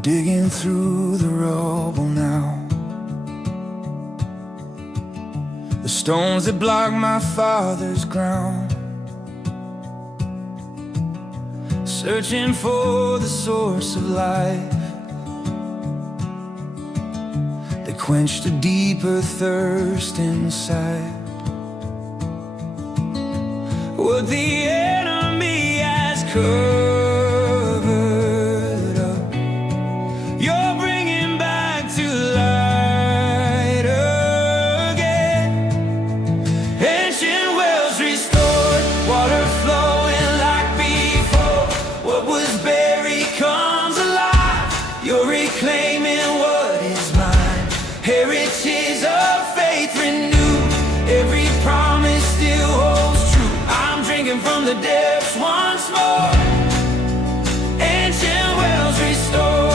I'm digging through the rubble now, the stones that block my father's ground, searching for the source of life that quenched a deeper thirst inside. What the enemy has covered up, you're bringing back to light again. Ancient wells restored, water flowing like before. What was buried comes alive. You're reclaiming what is mine. Heritage of faith renewed. Every promise still holds true. I'm drinking from the depths once more. Ancient wells restored.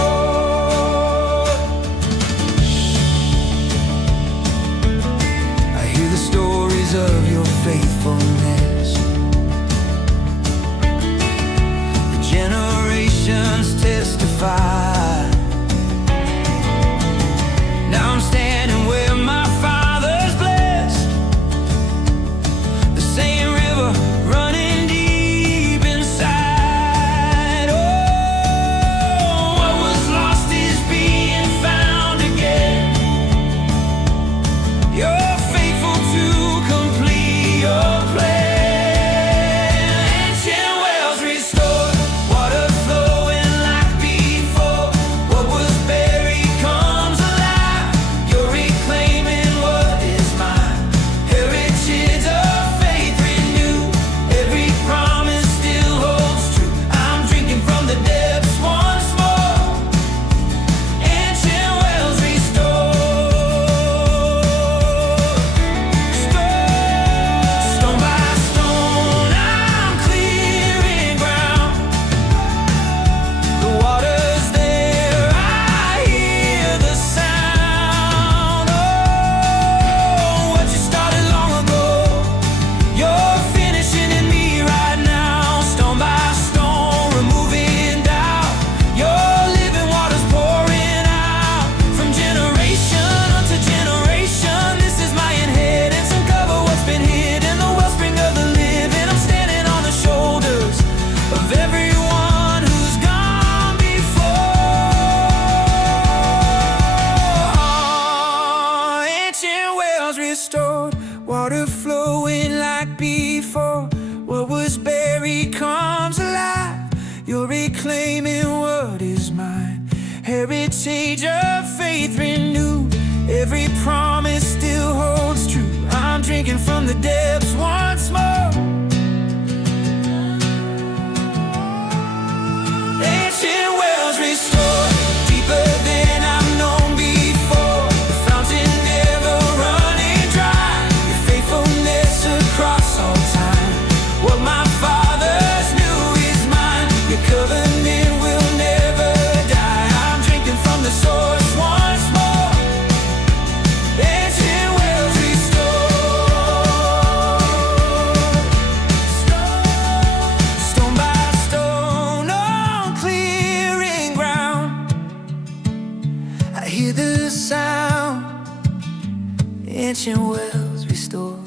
I hear the stories of your faithfulness. The generations testify. Now I'm standing where my father's blessed. The same river running deep inside. Oh, what was lost is being found again. You're faithful to complete your plan. Ancient wells restored, water flowing like before. What was buried comes alive. You're reclaiming what is mine. Heritage of faith renewed. Every promise still holds true. I'm drinking from the depths once more. Ancient wells restored. Stone by stone, I'm clearing ground. The water's there, I hear the sound. Oh, what you started long ago, you're finishing in me right now. Stone by stone, removing doubt. Your living water's pouring out. From generation unto generation, this is my inheritance. Uncover what's been hidden, the wellspring of the living. I'm standing on the shoulders of everyone who's gone before. Ancient wells restored, water flowing like before. What was buried comes alive. You're reclaiming what is mine. Heritage of faith renewed. Every promise still holds true. I'm drinking from the depths once more. Ancient wells restored, deeper than I've known before. The fountain never running dry. Your faithfulness across all time. What my fathers knew is mine. Your covenant will never die. I'm drinking from the source once more. Ancient wells restored. Stone by stone, on clearing ground. I hear the sound. Ancient wells restored.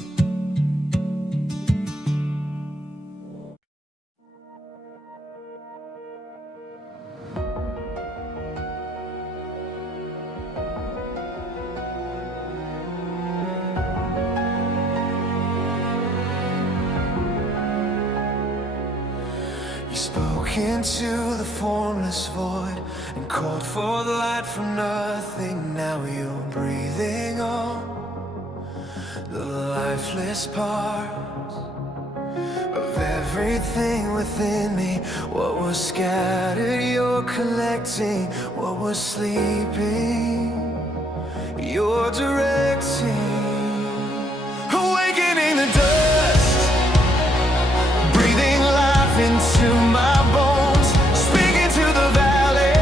You spoke into the formless void and called for the light from nothing. Now you're breathing on the lifeless parts of everything within me. What was scattered, you're collecting. What was sleeping, you're directing. Awakening the dust, breathing life into my bones. Speaking to the valley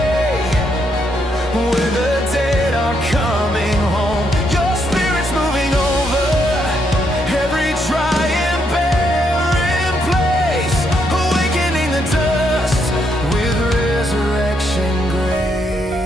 where the dead are coming home. Your spirit's moving over every dry and barren place. Awakening the dust with resurrection grace.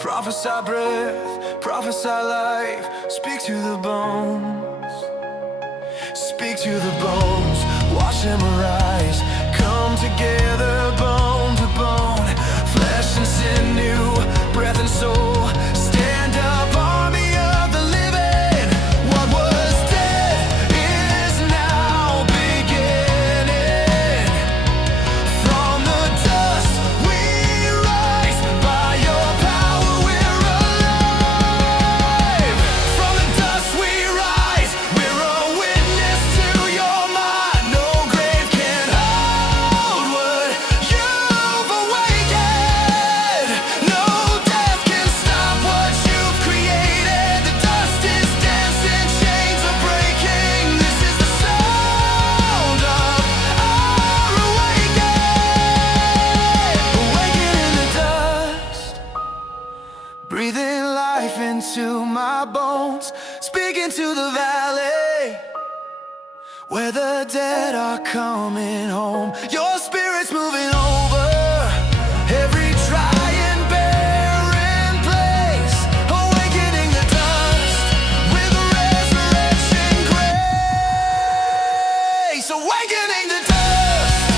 Prophesy breath, prophesy life. Speak to the bones, speak to the bones. Watch them arise, come together, bone to bone. Flesh and sinew, breath and soul. Stand up, army of the living. What was dead is now beginning. From the dust we rise, by your power we're alive. From the dust we rise, we're a witness to your might. No grave can hold what you've awakened. No death can stop what you've created. The dust is dancing, chains are breaking. This is the sound of our awakening in the dust. Breathing life into my bones, speaking to the valley where the dead are coming home. Your spirit's moving over every dry and barren place, awakening the dust with resurrection grace. Awakening the dust.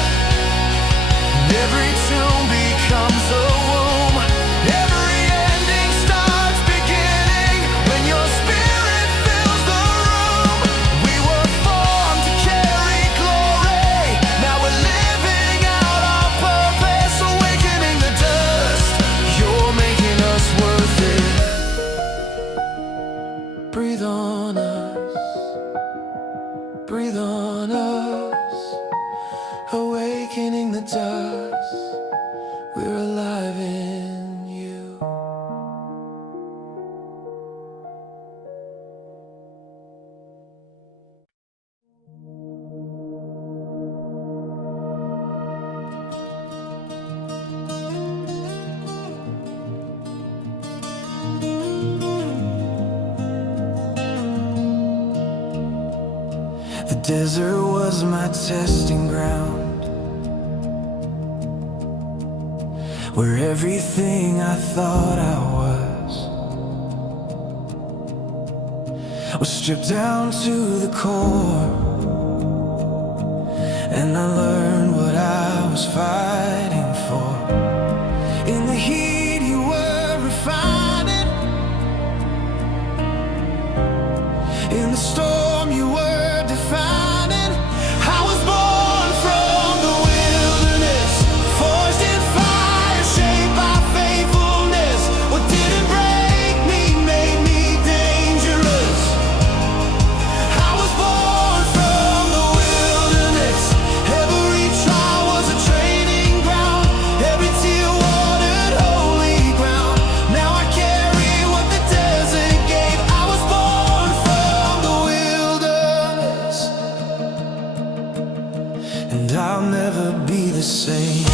Every tomb becomes a womb. Every ending starts beginning when your spirit fills the room. We were formed to carry glory. Now we're living out our purpose. Awakening the dust. You're making us worth it. Breathe on us. Breathe on us. Awakening the dust. We're alive in you. The desert was my testing ground, where everything I thought I was stripped down to the core. And I learned what I was fighting for. In the heat you were refining, in the storm you were defining. I was born from the wilderness, forged in fire, shaped by faithfulness. What didn't break me made me dangerous. I was born from the wilderness. Every trial was a training ground, every tear watered holy ground. Now I carry what the desert gave. I was born from the wilderness, and I'll never be the same.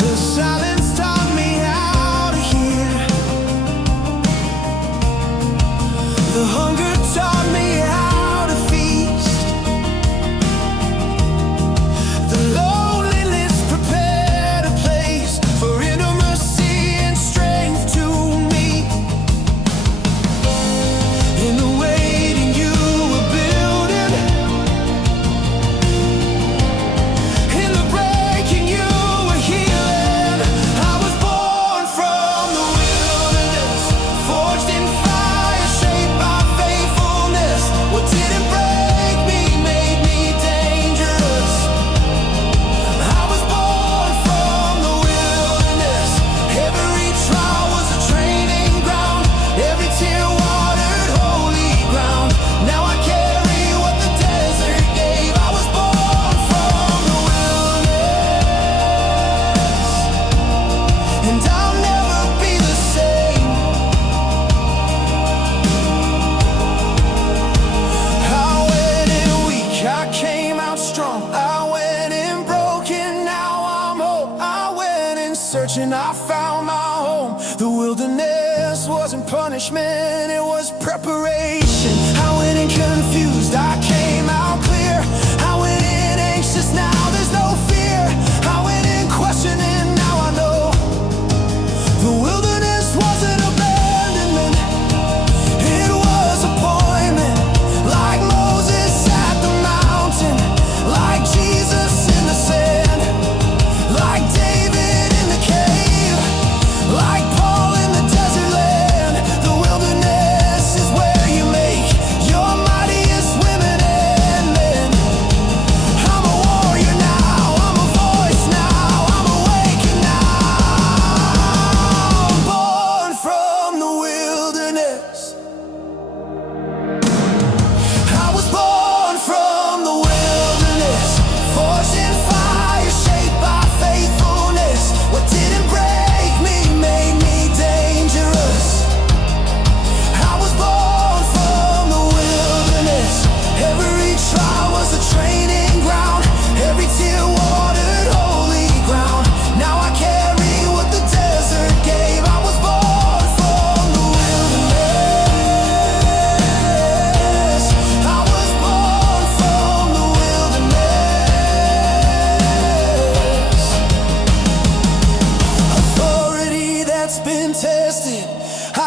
The silence taught me how to hear. The hunger taught me how to feast. The loneliness prepared a place for intimacy and strength to meet. In the waiting you were building, in the breaking you were healing. I was born from the wilderness, forged in fire, shaped by faithfulness. What didn't break me made me dangerous. I was born from the wilderness. Every trial was a training ground, every tear watered holy ground. Now I carry what the desert gave. I was born from the wilderness, and I'll never be the same. I went in weak, I came out strong. I went in broken, now I'm whole. I went in searching, I found my home. The wilderness wasn't punishment, it was preparation. I went in confused, I came out clear. I went in anxious, now there's no fear. I went in questioning, now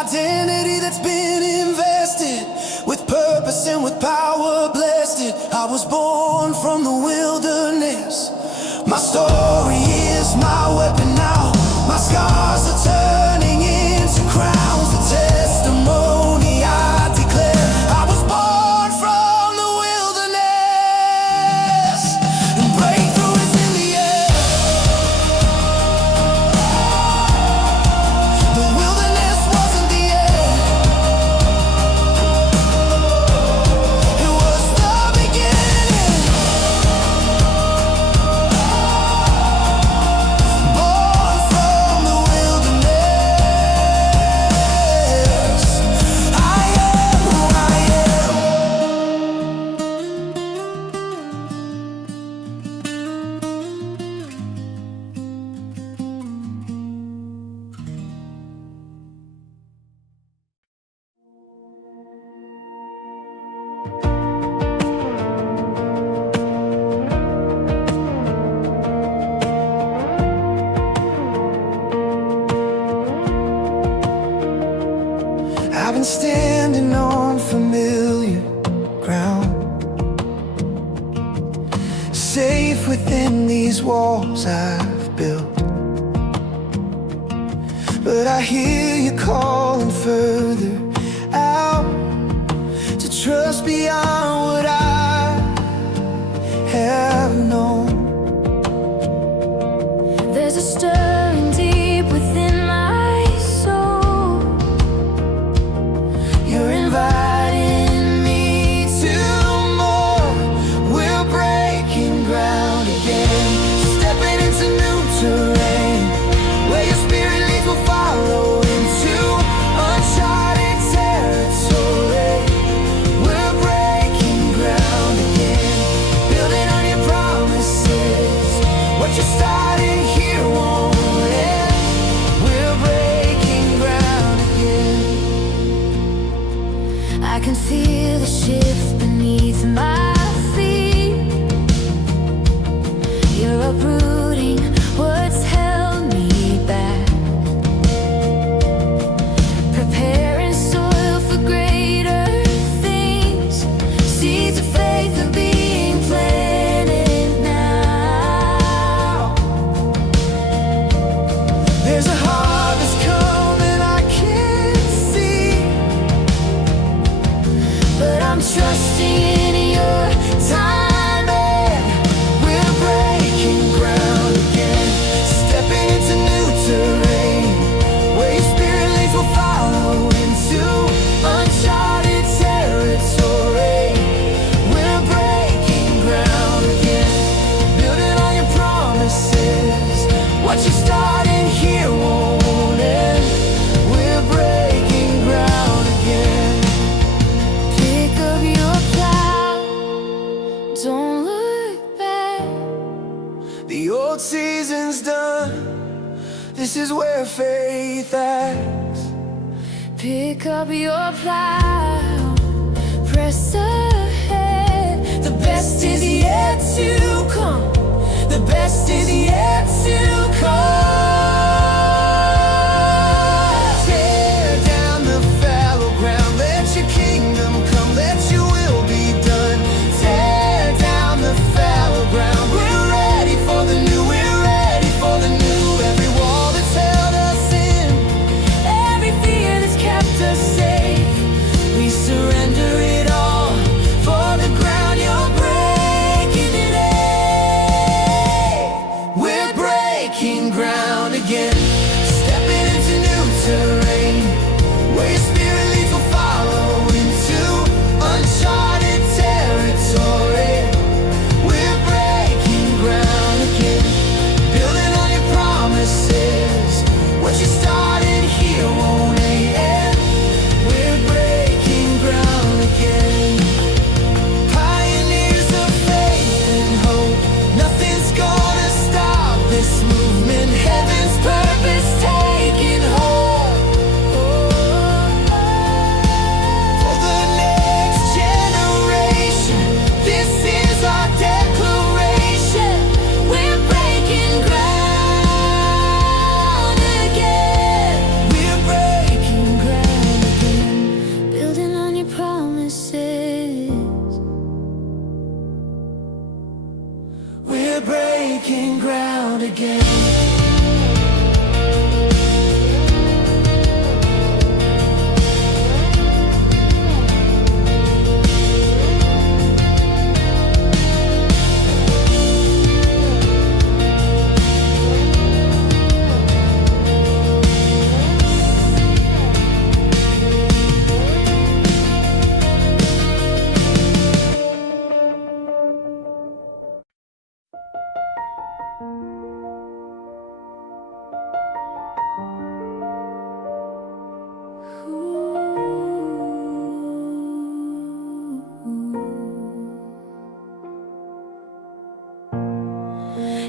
identity that's been invested with purpose and with power blessed. I was born from the wilderness. My story is my weapon now. My scars are turning into crowns. The testimony I declare. I was born from the wilderness, and breakthrough is in the air. The wilderness wasn't the end. It was the beginning. Born from the wilderness. I am who I am. I've been standing on familiar ground, safe within these walls I've built. But I hear you calling further out, to trust beyond what I have known. There's a stirring deep within my soul. You're inviting me to more. We're breaking ground again, stepping into new terrain. Where your spirit leads, we'll follow into uncharted territory. We're breaking ground again, building on your promises. What you started here won't end. We're breaking ground again. I can feel the shift beneath my feet. You're uprooting what's held me back, preparing soil for greater things. Seeds of faith are being planted now. There's a harvest coming I can't see, But I'm trusting in your timing. we're breaking ground again, stepping into new terrain. Where your spirit leads, we'll follow into uncharted territory. We're breaking ground again, building on your promises. What you started here won't end. We're breaking ground again. Pick up your plow, don't look back. The old season's done. This is where faith acts. Pick up your plow, press ahead. The best is yet to come. The best is yet to come. Tear down the fallow ground. Let your kingdom come. Let your will be done. Tear down the fallow ground. We're ready for the new. We're ready for the new. Every wall that's held us in, Every fear that's kept us safe, we surrender it all for the ground you're breaking today. We're breaking ground again, stepping into new terrain. Where your spirit leads, we'll follow into uncharted territory. We're breaking ground again, building on your promises. What you started here won't end. We're breaking ground again. Pioneers of faith and hope. Nothing's gonna stop this movement. Heaven's purpose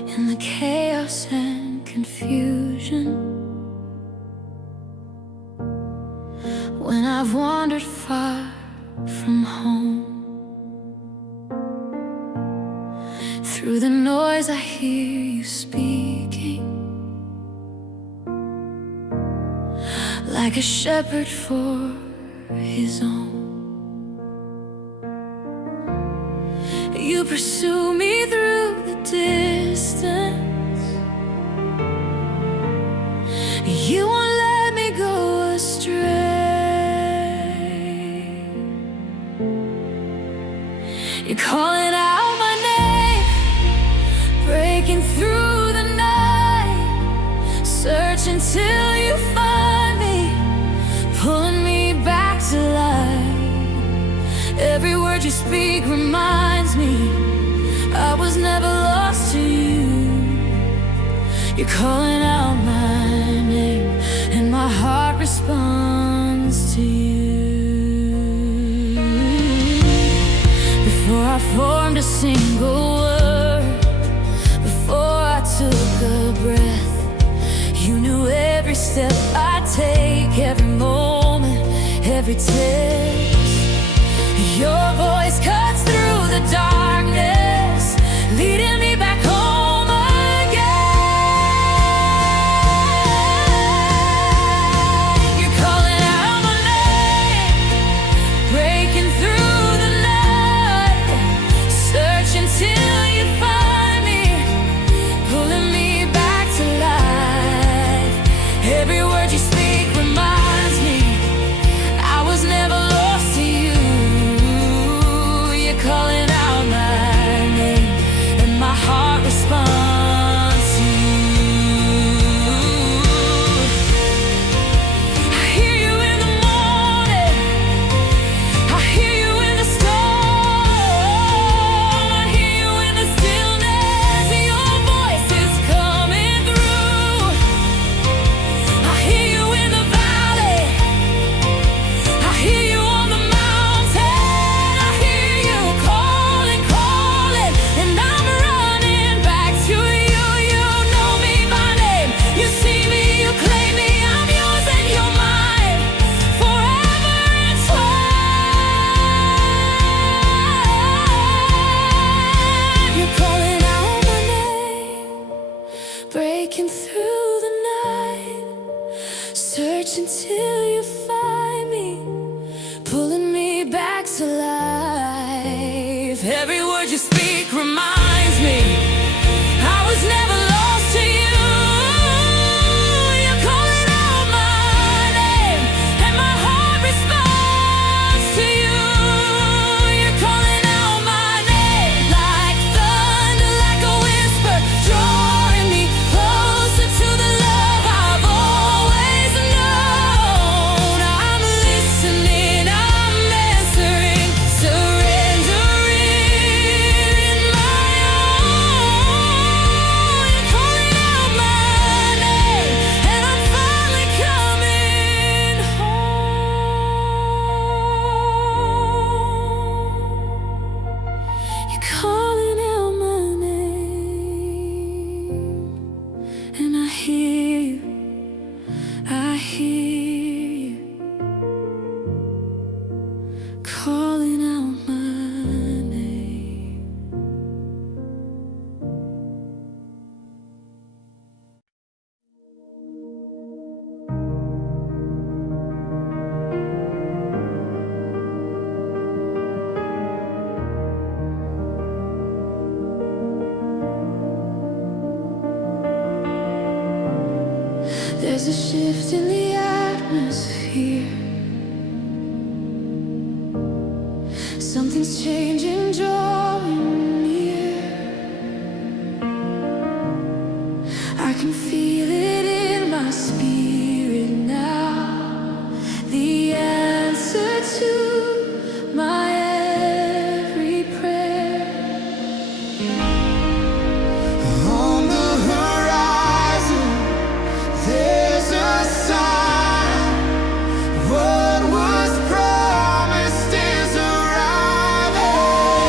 in the chaos and confusion. When I've wandered far from home, through the noise I hear you speaking, like a shepherd for his own. You pursue me through the distance. You won't let me go astray. You're calling out my name, breaking through the night. Search until you find me, pulling me back to life. Every word you speak reminds me I was never lost to you. You're calling out my name, and my heart responds to you. Before I formed a single word, before I took a breath, you knew every step I'd take, every moment, every text. Your voice cuts through the darkness, leading me back home again. You're calling out my name, breaking through the night. Search until you find me, pulling me back to life. Every word you speak reminds me I was never lost to you. Calling out my name, and my heart responds to you. I hear you in the morning, I hear you in the storm, I hear you in the stillness. Your voice is coming through. I hear you in the valley, I hear you on the mountain. I hear you calling, calling, and I'm running back to you. You know me by name, you see me, you claim me, I'm yours and you're mine, forever entwined. You're calling out my name, breaking through the night. Search until you find me, pulling me back to life. Every word you speak reminds me I was never lost to you. You're calling out my name, and my heart responds to you. You're calling out my name, like thunder, like a whisper, drawing me closer to the love I've always known. I'm listening, I'm answering, surrendering in my own. You're calling out my name, and I'm finally coming home. You're calling out my name, and I hear you, I hear you, calling out my name. There's a shift in the atmosphere. Something's changing, drawing near. I can feel it in my spirit now. The answer to my every prayer. On the horizon, there's a sign. What was promised is arriving.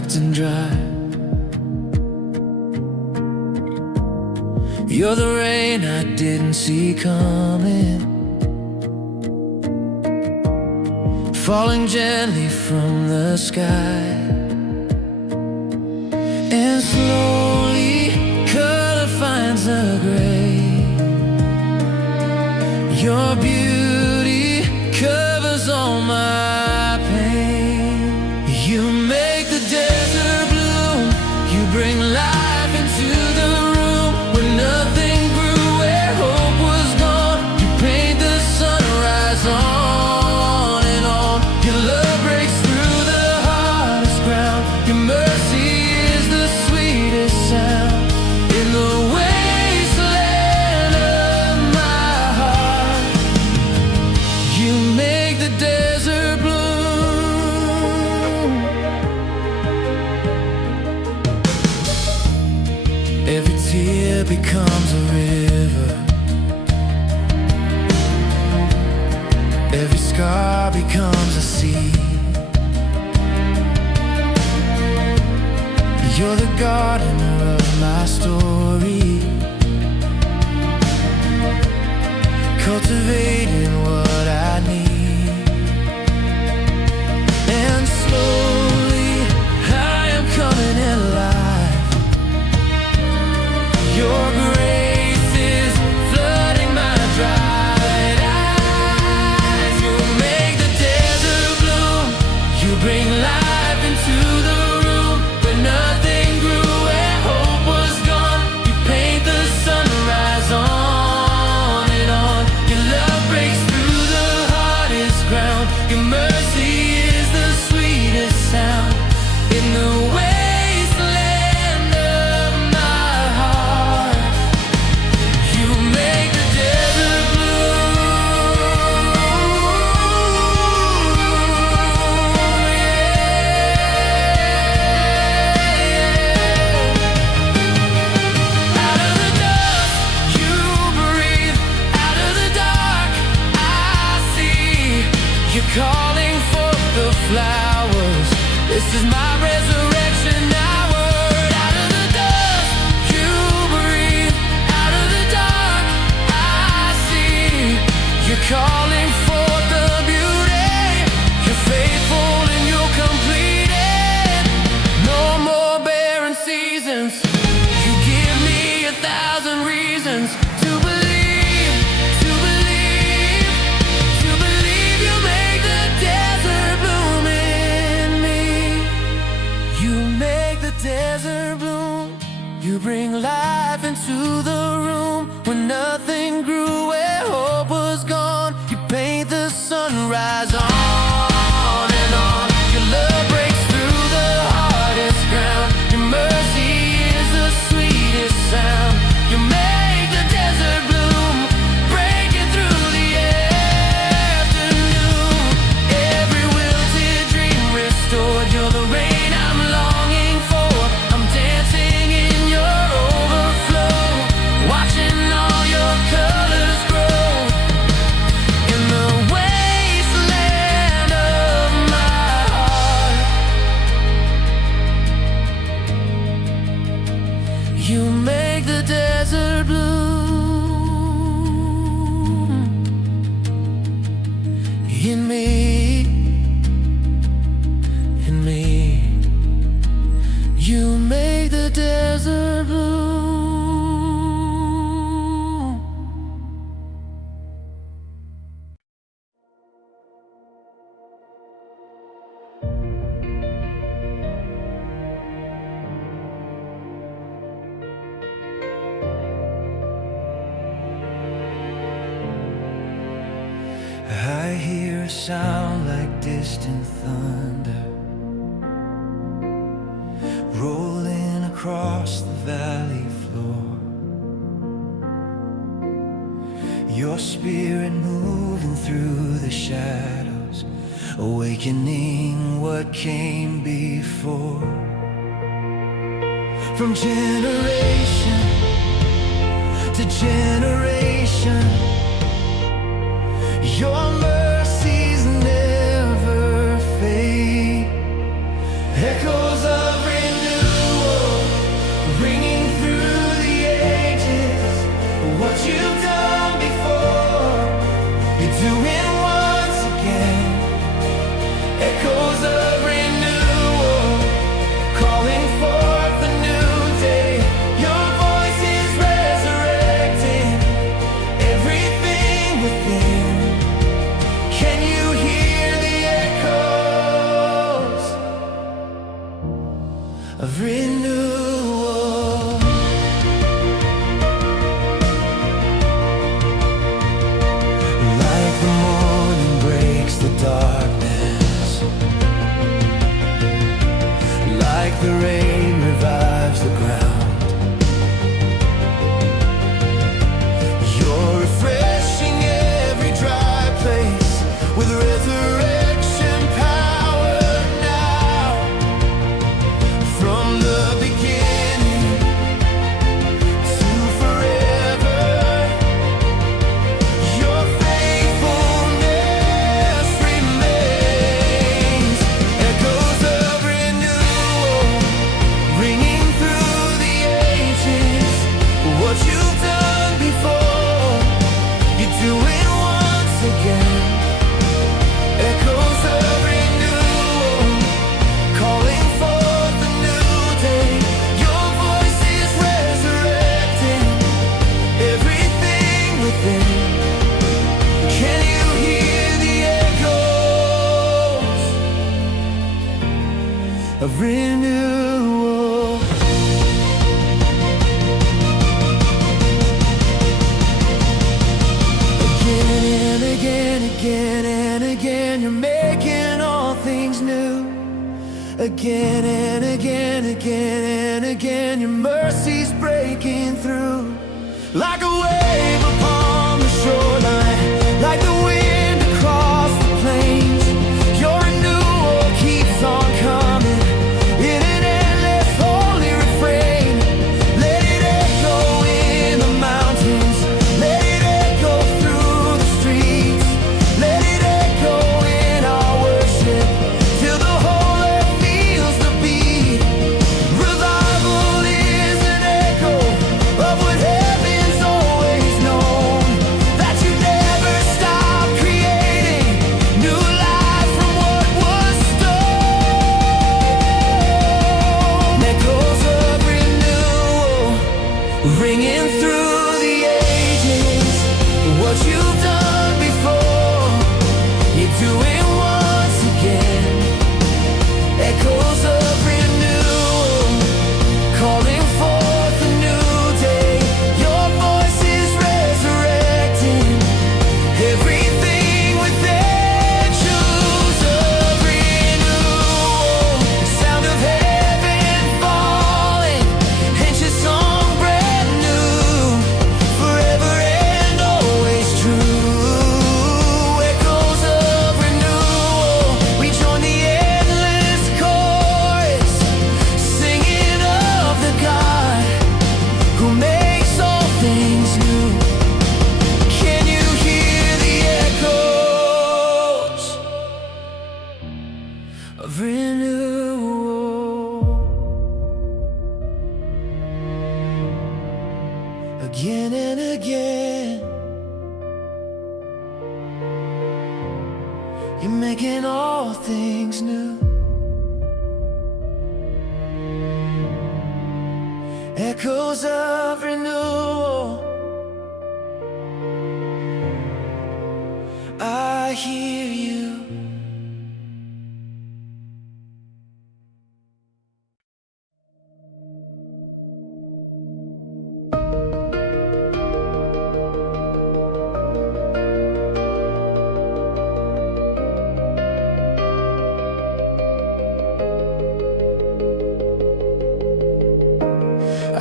cracked and dry. You're the rain I didn't see coming, falling gently from the sky, and slowly color finds the gray. Your beauty covers all my pain. You make the desert bloom. You bring life into the room where nothing grew, where hope was gone. You paint the sunrise on and on. Your love breaks through the hardest ground. Your mercy is the sweetest sound in the wasteland of my heart. You make the desert bloom. Every tear becomes a river. Every scar becomes a sea. You're the gardener of my story, cultivating what I need. And slowly I am coming alive. Your grace is flooding my dried eyes. You make the desert bloom. You bring life into the room where nothing grew, where hope was gone. You paint the sunrise on and on. Your love breaks through the hardest ground. Your mercy is the sweetest sound in the wasteland of my heart. You make the desert bloom. Out of the dust, you breathe. Out of the dark, I see. You're calling for the flowers. This is my resurrection hour. Out of the dust, you breathe. Out of the dark, I see. You're calling for the beauty. You're faithful and you'll complete it. No more barren seasons. You give me 1,000 reasons to believe, to believe, to believe. You make the desert bloom in me. You make the desert bloom. You bring life into the room when nothing grew, where hope was gone. You paint the sunrise on and on. Your love breaks through the hardest ground. Your mercy is the sweetest sound. You make the desert bloom, breaking through the afternoon. Every wilted dream restored. You're the rain I'm longing for. I'm dancing in your overflow, watching all your colors grow in the wasteland of my heart. You make the desert bloom in me, in me. You make the desert bloom. I hear a sound like distant thunder rolling across the valley floor. Your spirit moving through the shadows, awakening what came before. From generation to generation, your mercies never fade. Echoes of and again, your mercy's breaking through. Like a wave upon the shoreline, like the wind across the plains, your renewal keeps on coming in an endless holy refrain. Let it echo in the mountains, let it echo through the streets, let it echo in our worship till the whole earth feels the beat. Revival is an echo of what heaven's always known, that you never stop creating new life from what was stone. Echoes of renewal ringing through the ages. What you've done before, you're doing once again. Echoes of renewal calling forth a new day. Your voice is resurrecting everything within. Choose of renewal, sound of heaven falling, ancient song brand new, forever and always true. Echoes of renewal, we join the endless chorus, singing of the God who makes all things new. Can you hear the echoes of renewal? Again and again, you're making all things new. Echoes of renewal, I hear you.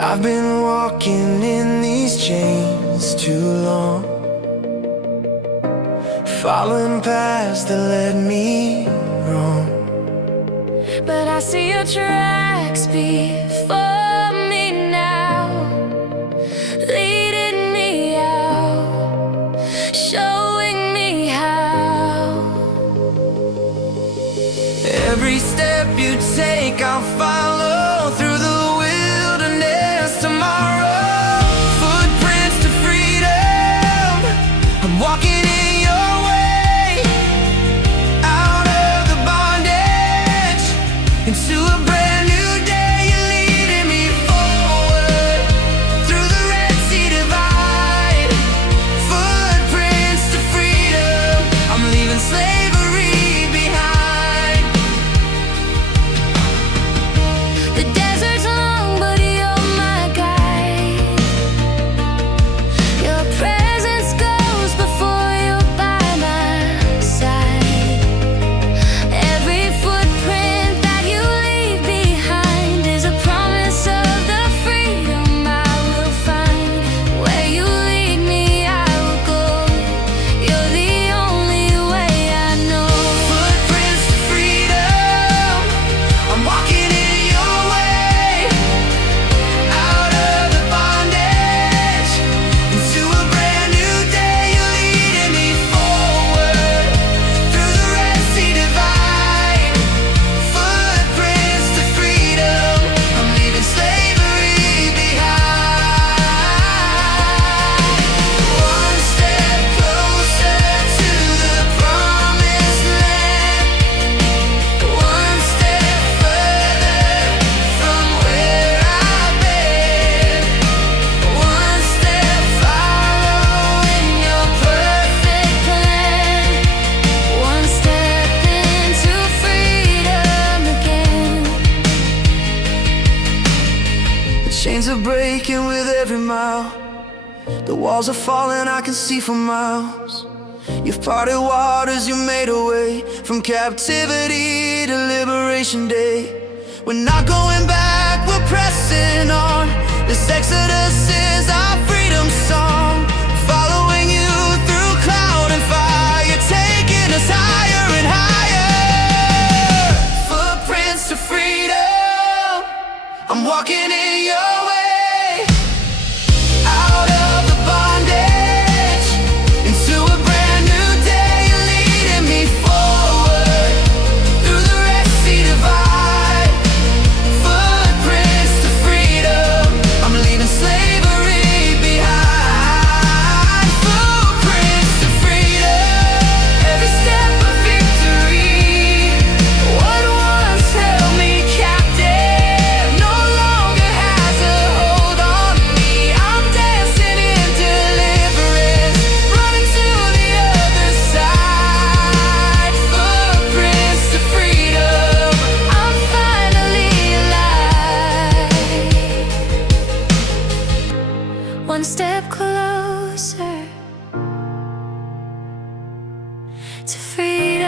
I've been walking in these chains too long, following paths that led me wrong. But I see your tracks before me now, leading me out, showing me how. Every step you take, I'll follow through the wilderness tomorrow. Footprints to freedom, I'm walking in your way, out of the bondage, into a brand new day. You're leading me forward, through the Red Sea divide. Footprints to freedom, I'm leaving slavery behind. The desert's long, but you're my guide. Your presence goes before you're by my side. Every footprint that you leave behind is a promise of the freedom I will find. Where you lead me, I will go. You're the only way I know. Footprints to freedom, I'm walking in your way, out of the bondage, into a brand new day. You're leading me forward, through the Red Sea divide. Footprints to freedom, I'm leaving slavery behind. One step closer to the promised land, one step further from where I've been, one step following your perfect plan, one step into freedom again. The chains are breaking with every mile, the walls are falling, I can see for miles. You've parted waters, you made a way from captivity to liberation day. We're not going back, we're pressing This exodus is our freedom song, following you through cloud and fire, taking us higher and higher. Footprints to freedom, I'm walking in your way, out of the bondage, into a brand new day. You're leading me forward, through the Red Sea divide. Footprints to freedom, I'm leaving slavery behind. Footprints to freedom, every step of victory. What once held me captive no longer has a hold on me. I'm dancing in deliverance, running to the other side. Footprints to freedom, I'm finally alive. One step closer to freedom,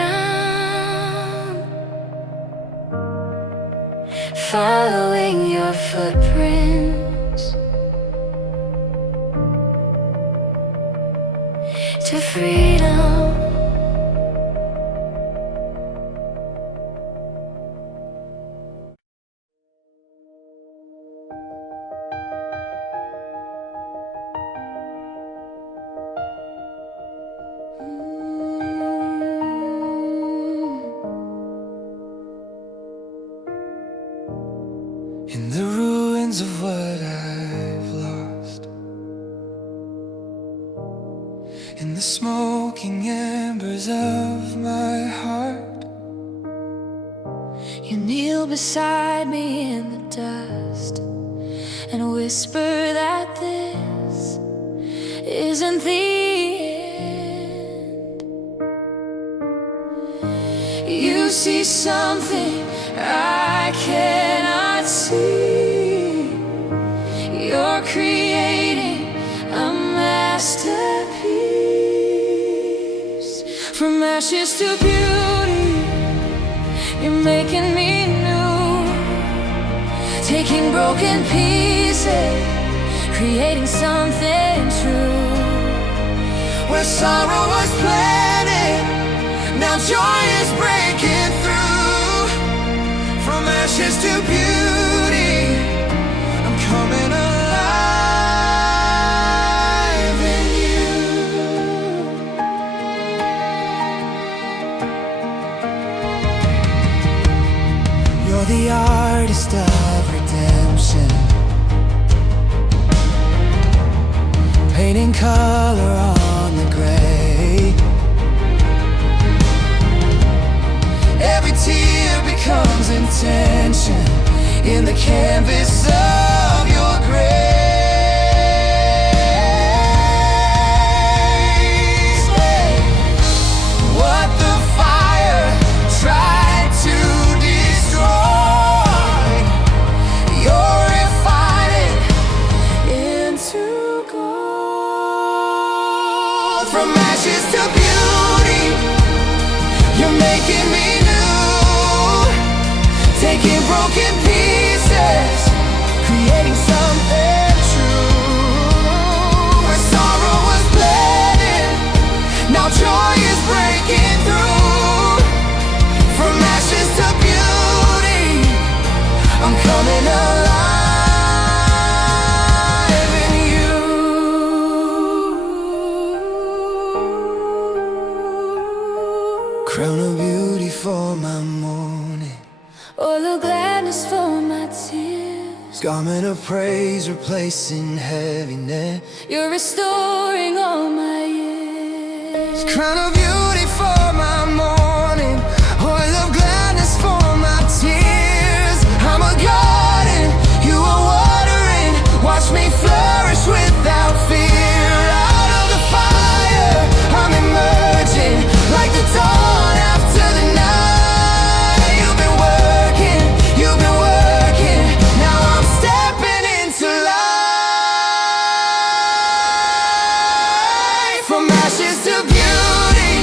following your footprints to freedom. In the ruins of what I've lost, in the smoking embers of my heart, You kneel beside me in the dust and whisper that this isn't the end. You see something I cannot see. You're creating a masterpiece. From ashes to beauty, you're making me new, taking broken pieces, creating something true. where sorrow was planted, now joy is breaking through. From ashes to beauty, I'm coming alive in you. You're the artist of redemption, painting color on the gray. Every tear becomes intention in the canvas of your grace. What the fire tried to destroy, you're refining into gold. From ashes to beauty, you're making me new, taking broken pieces, creating something true. Where sorrow was blended, now joy is breaking through. From ashes to beauty, I'm coming alive in you. Crown of beauty for my mourning, Oil of gladness for my tears. garment of praise replacing heaviness. You're restoring all my years. Crown of beauty for my mourning, oil of gladness for my tears. I'm a garden, you are watering, watch me flourish without fear. Out of the fire, I'm emerging like the dawn after the night. You've been working, now I'm stepping into life. From ashes to beauty,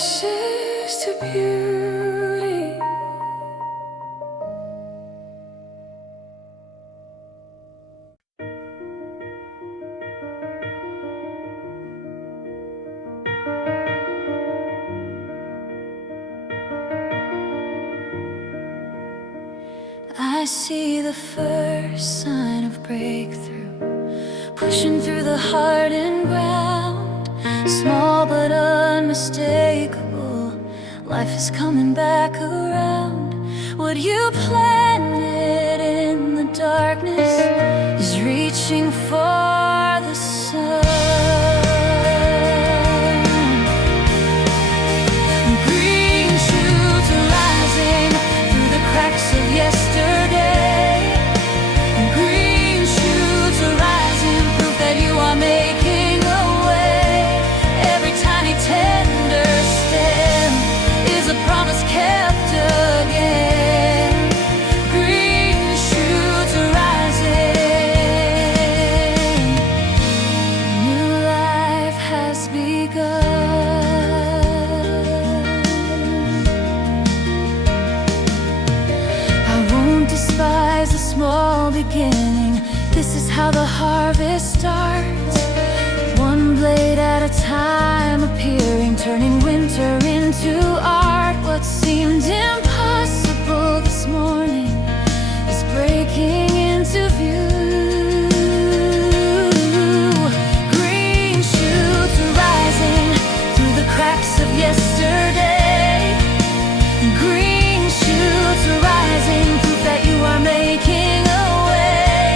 ashes to beauty. I see the first sign of breakthrough, pushing through the hardened ground. Small but unmistakable, life is coming back around. What you planted in the darkness is reaching for the sun. Green shoots are rising through the cracks of yesterday. Green shoots are rising, proof that you are making a way. Every tiny tender stem is a promise kept again. Green shoots are rising. New life has begun. I won't despise the small beginning. This is how the harvest starts. One blade at a time appearing, turning winter into art. What seemed impossible this morning is breaking into view. Green shoots are rising through the cracks of yesterday. Green shoots are rising, proof that you are making a way.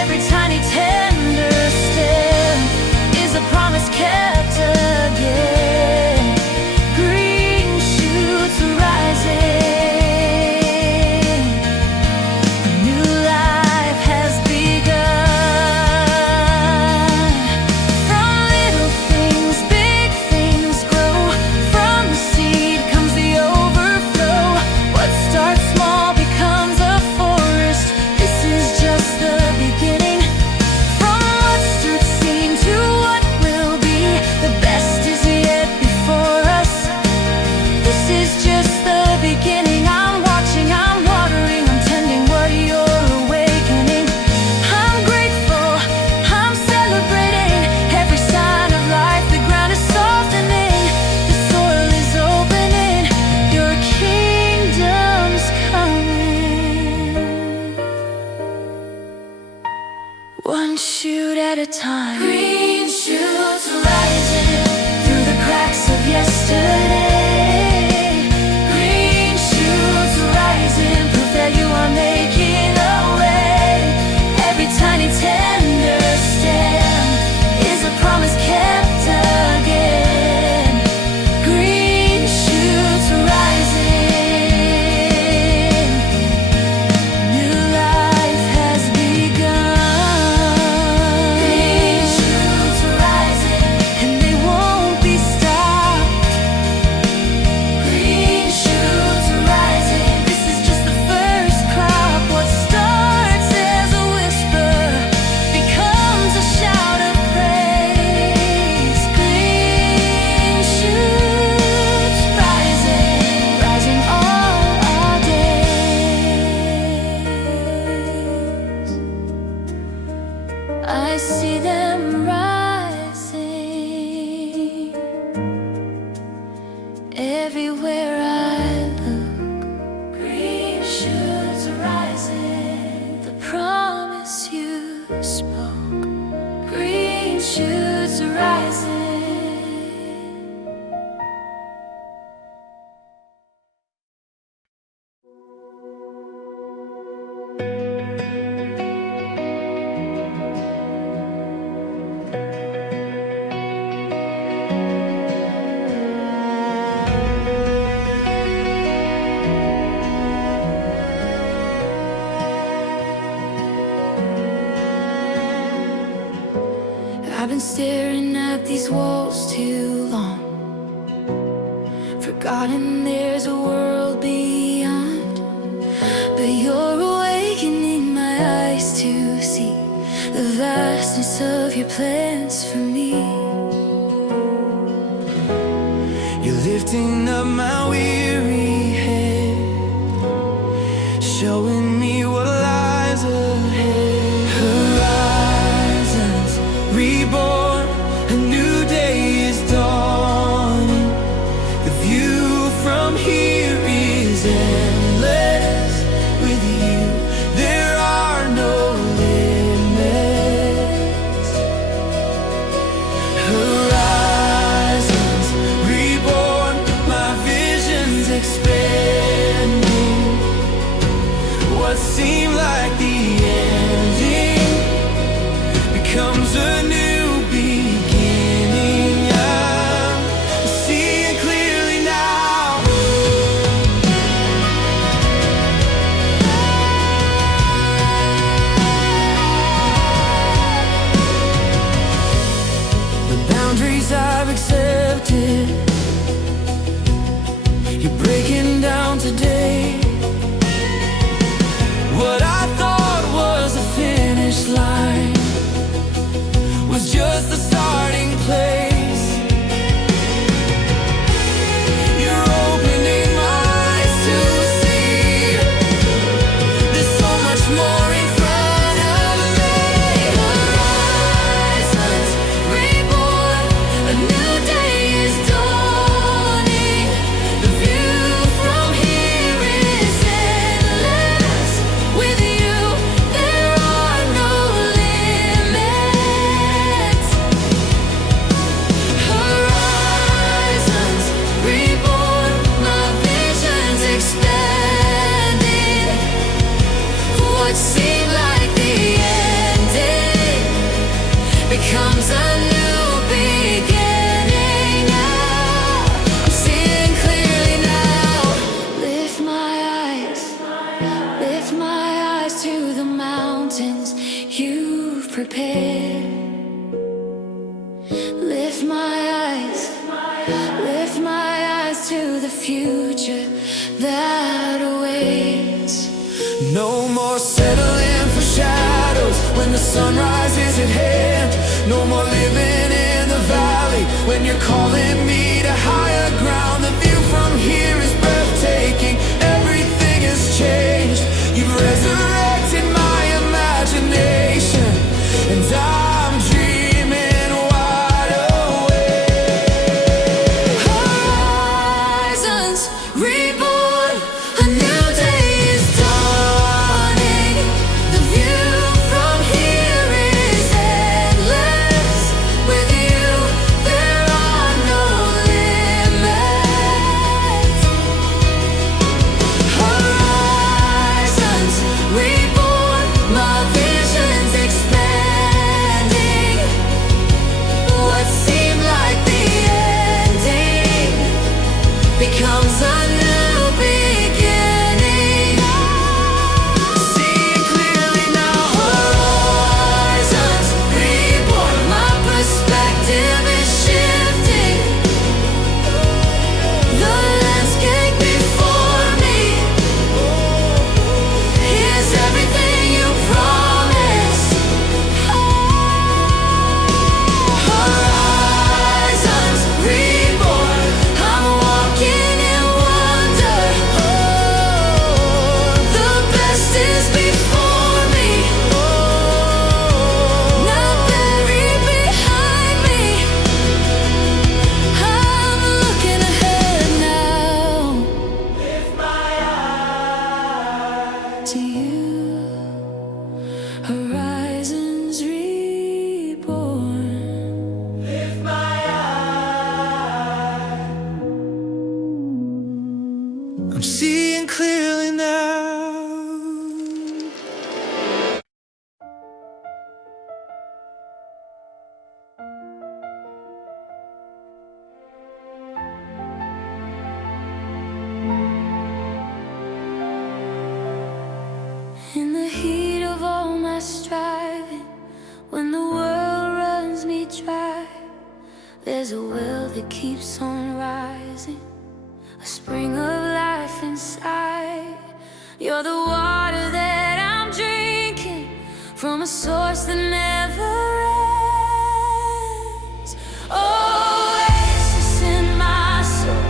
Every tiny tender stem is a promise kept again. Green shoots are rising. A new life has begun. From little things, big things grow. From the seed comes the overflow. What starts small becomes a forest. This is just the beginning. From what stood seen to what will be, the best is yet before us. This is just the beginning. I'm watching, I'm watering, I'm tending what you're awakening. I'm grateful, I'm celebrating every sign of life. The ground is softening, the soil is opening. Your kingdom's coming. One shoot at a time. Green shoots rising through the cracks of yesterday. Green shoots rising, proof that you are making a way. Every tiny tender stem is a promise kept again. Green shoots rising. New life has begun. Green shoots rising, and they won't be stopped. Green shoots rising. This is just the first crop. What starts as a whisper becomes a shout of praise. Green shoots rising, rising all our days. I see them rising everywhere I look. Green shoots are rising, the promise you spoke. Green shoots are rising. I've been staring at these walls too long, forgotten there's a world beyond. But you're awakening my eyes to see the vastness of your plans for me. You live lifting up my weary head, showing me what lies ahead. Horizons reborn, a new day is dawning. The view from here is endless. With you, there are no limits. Horizons reborn, my visions expanding. What seemed like the ending becomes a new beginning. I'm seeing clearly now. The boundaries I've accepted, you're breaking down today. What I thought was a finish line was just the starting place. You're opening my eyes to see there's so much more in front of me. Horizons reborn, a new day is dawning. The view from here is endless. With you, there are no limits. Horizons reborn, my visions expanding. What seemed like the ending becomes a new beginning. I'm seeing clearly now. Lift my eyes to the mountains you've prepared. Lift my eyes to the future that awaits. No more settling for shadows when the sunrise is at hand. No more living in the valley when you're calling me to higher ground. The view from here is breathtaking. Everything has changed. You've resurrected my imagination, and I'm dreaming wide awake. Horizons reborn, a new day is dawning. The view from here is endless. With you, there are no limits. Horizons reborn, my visions expanding. What seemed like the ending becomes a new beginning. Seeing clearly now. Horizons reborn, my perspective is shifting. The landscape before me is everything you promised. Horizons reborn, I'm walking in wonder. The best is before me, not buried behind me. I'm looking ahead now. Lift my eyes to you. Horizons reborn. Lift my eyes. I'm seeing clearly now. In the heat of all my striving, when the world runs me dry, there's a well that keeps on rising, a spring of life inside. You're the water that I'm drinking from a source that never ends. Oasis in my soul,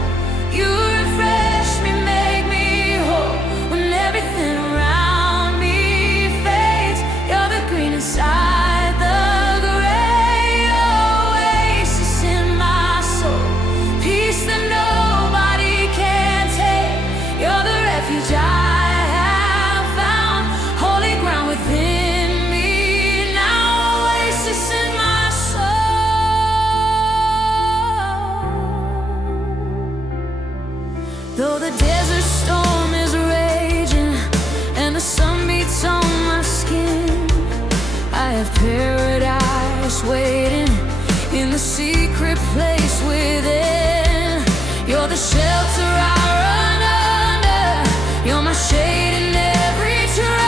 secret place within. You're the shelter I run under. You're my shade in every trial.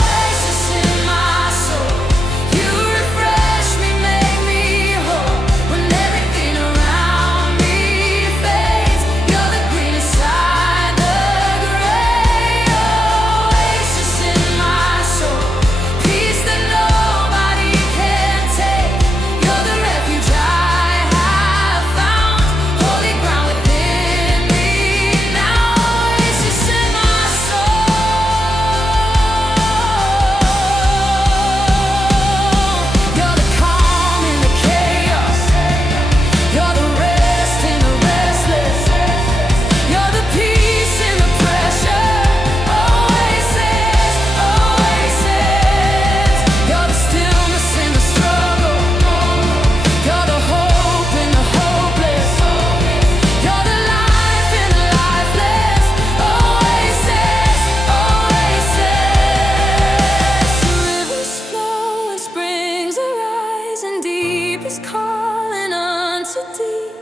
Oasis in my soul. You refresh me, make me whole. When everything around me fades, you're the green inside the gray. Oasis in my soul. Peace that nobody can take. You're the refuge I have found. Holy ground within me now. Oasis in my soul. You're the calm in the chaos. You're the rest in the restless. You're the peace in the pressure. Oasis, oasis. You're the stillness in the struggle. You're the hope in the hopeless. You're the life in the lifeless. Oasis, oasis. Rivers flow and springs arise, and deep is calling unto deep.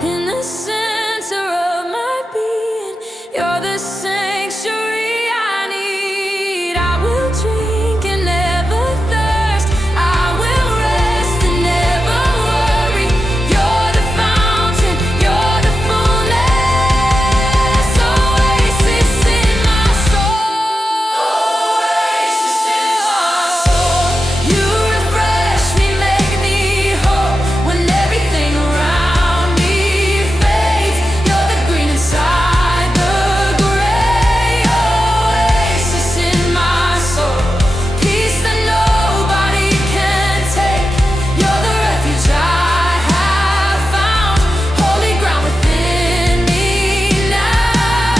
In the center of my being, you're the sanctuary I need. I will drink and never thirst. I will rest and never worry. You're the fountain, you're the fullness. Oasis in my soul. Oasis in my soul. You refresh me, make me whole. When everything around me fades, you're the green inside the gray. Oasis in my soul. Peace that nobody can take. You're the refuge I have found. Holy ground within me now.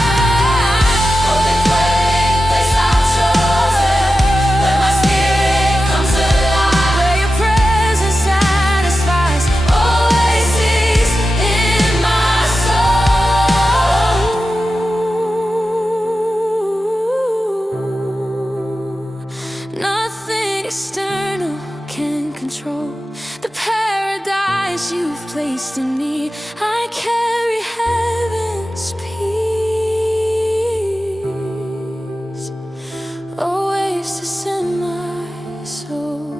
Holy place I've chosen, where my spirit comes alive, where your presence satisfies. Oasis in my soul. Nothing external can control the paradise you've placed in me. I carry heaven's peace. Oasis in my soul.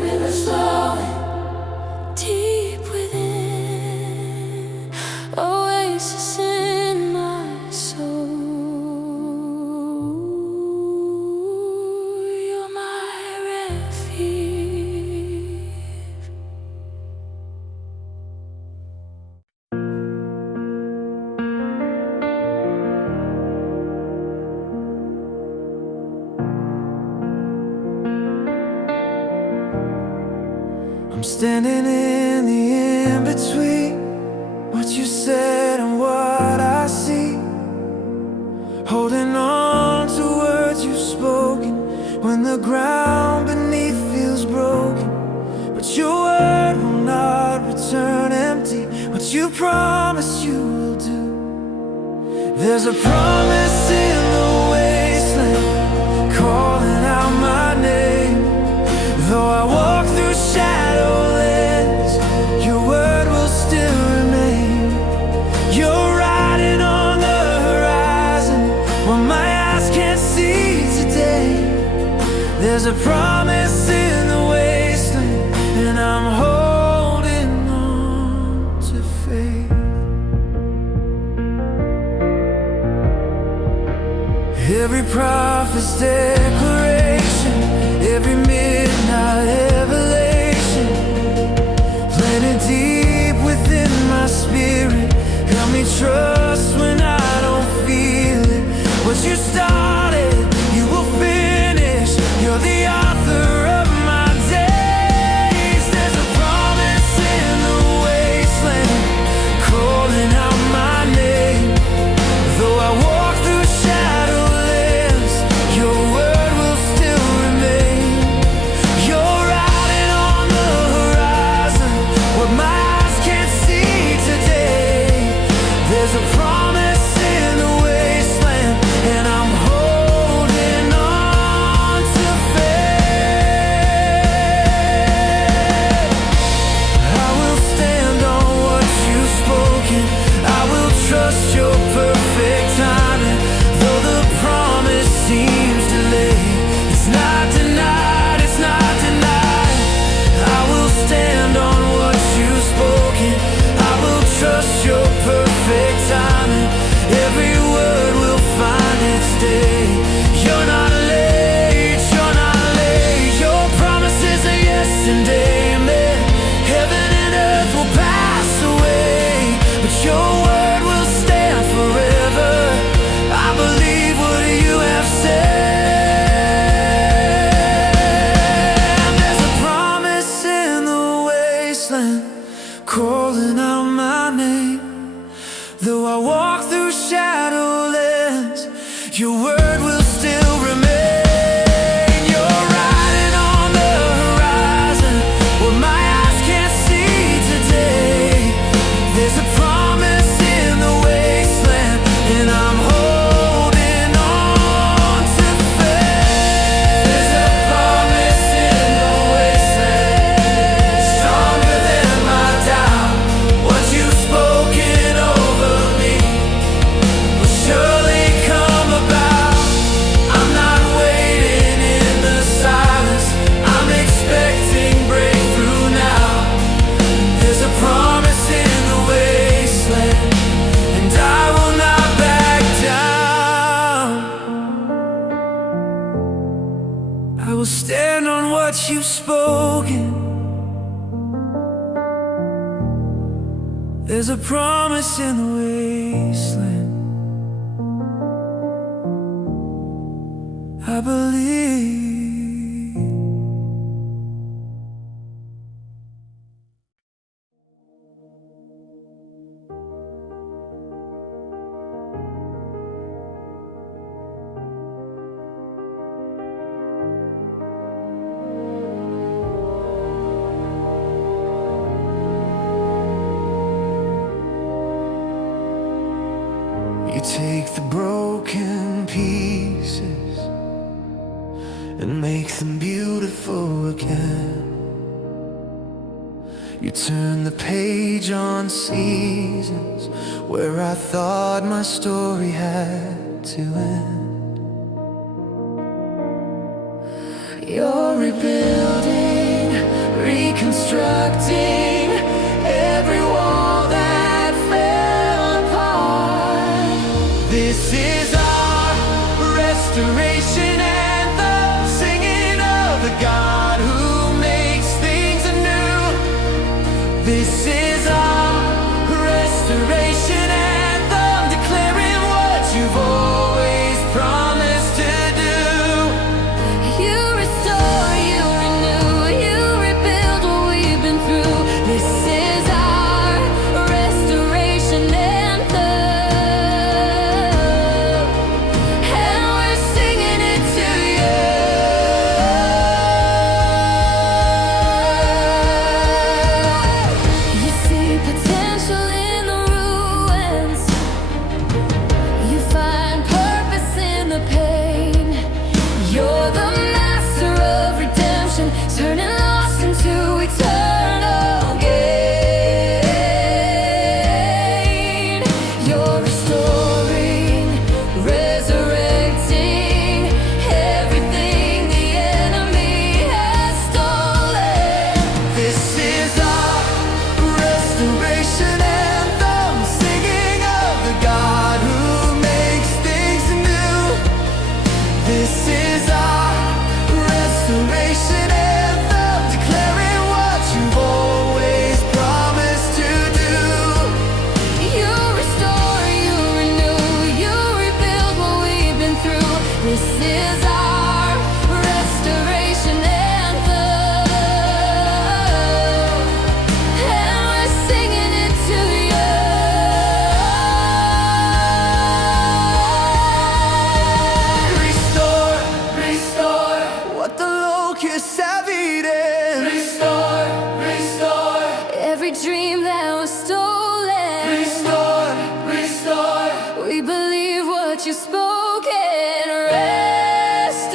Rivers flowing deep within. Oasis in my soul. You're my refuge. I'm standing in the in-between, what you said and what I see. Holding on to words you've spoken when the ground beneath feels broken. But your word will not return empty. What you promise you will do. There's a promise in the wasteland, calling out my name. Though I walk through shadowlands, your word will still remain. You're riding on the horizon, what my eyes can't see today. There's a promise in the wasteland, and I'm holding on to faith. Every prophet's declaration, every midnight revelation, planted deep within my spirit. Help me trust when I don't feel it. What you started, you will finish. You're the author of my days. There's a promise in the wasteland, calling out my name. Though I walk through shadowlands, your word will still remain. You're riding on the horizon, what my eyes can't see today. There's a promise in the wasteland, and I'm holding You're not late, you're not late. Your promises are yes and amen. Heaven and earth will pass away, but your word will stand forever. I believe what you have said. There's a promise in the wasteland, calling out my name. Though I walk through shadowlands, your word will still remain. You're riding on the horizon, what my eyes can't see today. There's a promise in the wasteland, and I'm holding on to faith. There's a promise in the wasteland, stronger than my doubt. What you've spoken over me will surely come about. I'm not waiting in the silence, I'm expecting breakthrough now. There's a promise in the wasteland, and I will not back down. I will stand on what you've spoken. There's a promise in the wasteland, I believe. You take the broken pieces and make them beautiful again. You turn the page on seasons where I thought my story had to end. You're rebuilding, reconstructing every wall that fell apart. This is our restoration anthem, singing of the God who makes things anew. This is our restoration anthem, declaring what you've always promised to do. You restore, you renew, you rebuild what we've been through. This is our restoration anthem, and we're singing it to you. You see potential in the ruins, you find purpose in the pain. You're the master of redemption, turning loss into eternal gain. You're restoring, resurrecting everything the enemy has stolen. This is our restoration anthem, singing of the God who makes things new. This is our restoration anthem, declaring what you've always promised to do. You restore, you renew, you rebuild what we've been through. This is our restoration anthem, and we're singing it to you. Restore, restore what the locusts have eaten. Restore, restore, Every dream that was stolen, restore, restore. we believe what you've spoken. Restoration.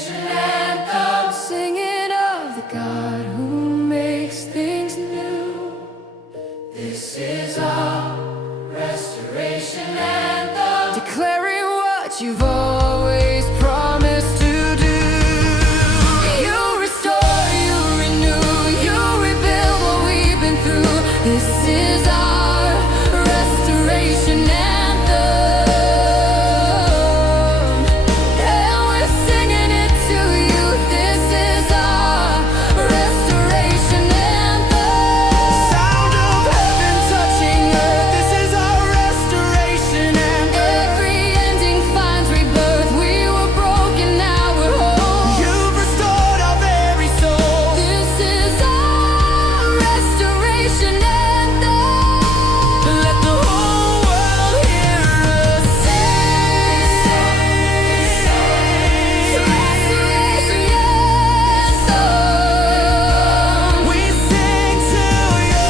restoration anthem, singing of the God who makes things new. This is our restoration anthem, declaring what you've always promised to do. You restore, you renew, you rebuild what we've been through. This is our restoration anthem, and we're singing it to you. This is our restoration anthem. Sound of heaven touching earth. This is our restoration anthem. Every ending finds rebirth. We were broken, now we're whole. You've restored our very soul. This is our restoration anthem. Let the whole world hear us sing. Restoration anthem. We sing to you.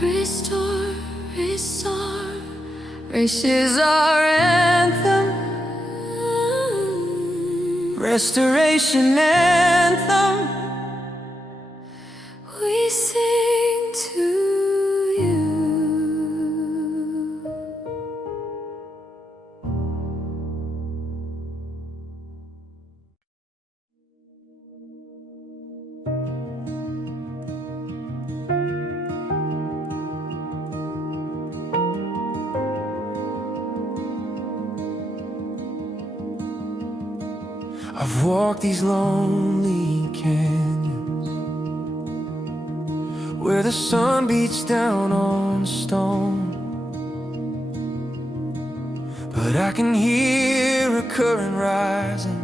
Restore, restore. This is our anthem. Restoration anthem. We sing to you. I've walked these lonely canyons where the sun beats down on stone, but I can hear a current rising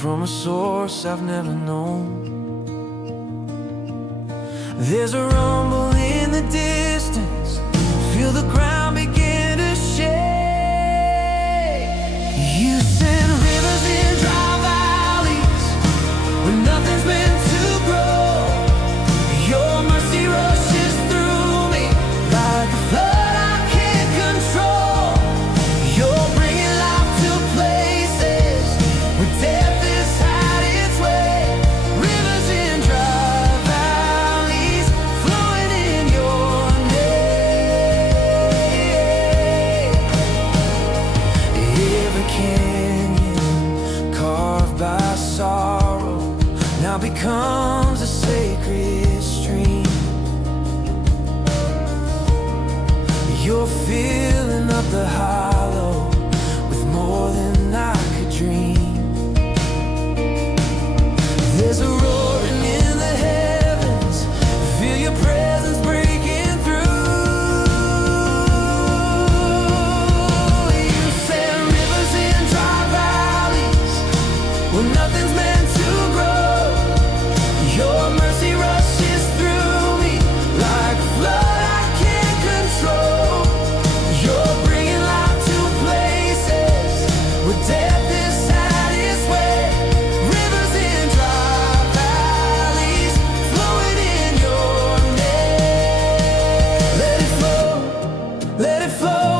from a source I've never known. There's a rumble in the distance, feel the ground begin to shake. You send rivers in dry valleys when nothing's meant to grow. Your mercy rushes through me like a flood I can't control. You're bringing life to places where death has had its way. Rivers in dry valleys flowing in your name. Every canyon carved by sorrow now becomes a sacred stream. You're filling up the hollow with more than I could dream. There's a roaring in the heavens, feel your presence breaking through. You send rivers in dry valleys where nothing's meant to grow. Your mercy rushes through me like a flood I can't control. You're bringing life to places where death has had its way. Rivers in dry valleys flowing in your name. Let it flow